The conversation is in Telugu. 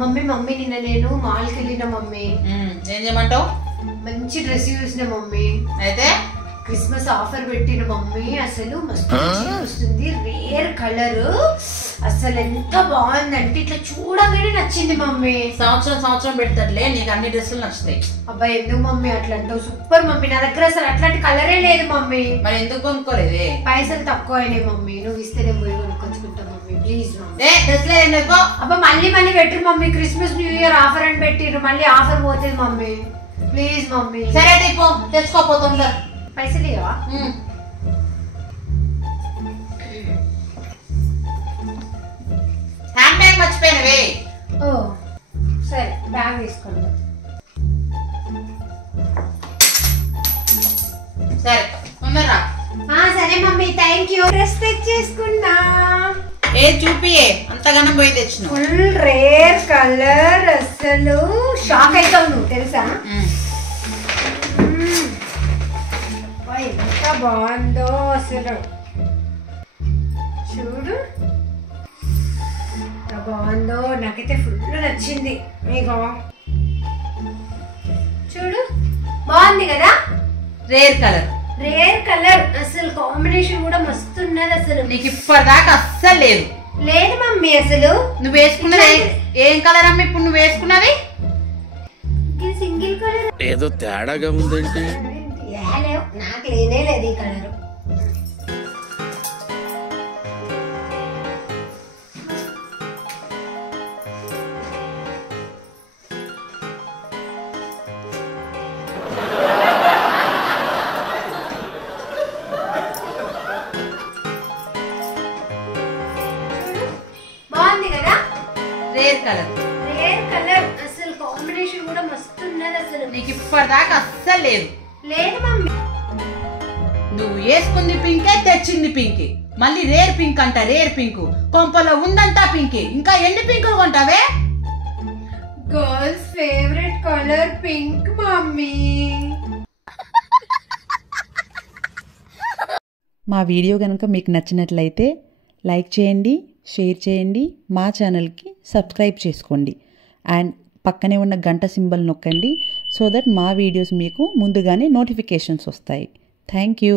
మమ్మీ మమ్మీ నిన్న నేను మాల్కి వెళ్ళిన మమ్మీ. ఏం చేయమంటావు? మంచి డ్రెస్ చూసిన మమ్మీ. అయితే క్రిస్మస్ ఆఫర్ పెట్టిన మమ్మీ. అసలు మస్తు వస్తుంది, రేర్ కలర్, అసలు ఎంత బాగుందంటే ఇట్లా చూడగానే నచ్చింది మమ్మీ. సంవత్సరం పెడతాడులే, నీకు అన్ని డ్రెస్సులు నచ్చుతాయి. అబ్బాయి ఎందుకు మమ్మీ అట్లా అంటావు? సూపర్ మమ్మీ, నా దగ్గర అసలు అట్లాంటి కలరే లేదు మమ్మీ. మరి ఎందుకు కొనుక్కోలేదే? పైసలు తక్కువ అయినాయి మమ్మీ, నువ్వు ఇస్తే నేను పోయి కొనుక్కొచ్చుకుంటా మమ్మీ, ప్లీజ్ మమ్మీ. అబ్బా మళ్ళీ పెట్టరు mummy, Christmas new year offer అని పెట్టిర్రు, మళ్ళీ ఆఫర్ పోతుంది మమ్మీ, ప్లీజ్ మమ్మీ. సరే తెచ్చుకోపోతుందా? పైసలు ఇవ్వవా? Hand bag మర్చిపోయినవే. ఓ సరే, బ్యాగ్ తీసుకోండి. సరే తొందరరా. సరే మమ్మీ, థ్యాంక్ యూ. డ్రెస్ తెచ్చేసుకున్నా. ఏ చూపియే, అంతగానం పోయి తెచ్చిన. ఫుల్ రేర్ కలర్, అసలు షాక్ అవుతావు నువ్వు తెలుసా. ఎంత బాగుందో అసలు, చూడు ఎంత బాగుందో, నాకైతే ఫుల్ నచ్చింది. మీకు చూడు, బాగుంది కదా. రేర్ కలర్ అసలు కాంబినేషన్ కూడా మస్తు ఉన్నది. అసలు నీకు ఇప్పటిదాకా అస్సలు లేదు మమ్మీ. అసలు నువ్వు వేసుకున్నది ఏం కలర్ అమ్మ? ఇప్పుడు నువ్వు వేసుకున్నది సింగిల్ కలర్. ఏదో తేడాగా ఉందేంటి? నాకు లేనే లేదు ఈ కలర్. బాగుంది కదా. రేర్ కలర్ అసలు కాంబినేషన్ కూడా మస్తు ఉన్నది. అసలు నీకు ఇప్పటిదాకా అస్సలు లేదు మమ్మీ. నువ్వు వేసుకుంది పింకే, తెచ్చింది పింకే, మళ్ళీ రేర్ పింక్ అంట. రేర్ పింక్ కొంపలో ఉందంట పింకే, ఇంకా ఎన్ని పింకులు కొంటావే? Girls favourite colour pink mummy. మా వీడియో కనుక మీకు నచ్చినట్లయితే లైక్ చేయండి, షేర్ చేయండి, మా ఛానల్కి సబ్స్క్రైబ్ చేసుకోండి అండ్ పక్కనే ఉన్న గంట సింబల్ నొక్కండి సో దట్ మా వీడియోస్ మీకు ముందుగానే నోటిఫికేషన్స్ వస్తాయి. Thank you.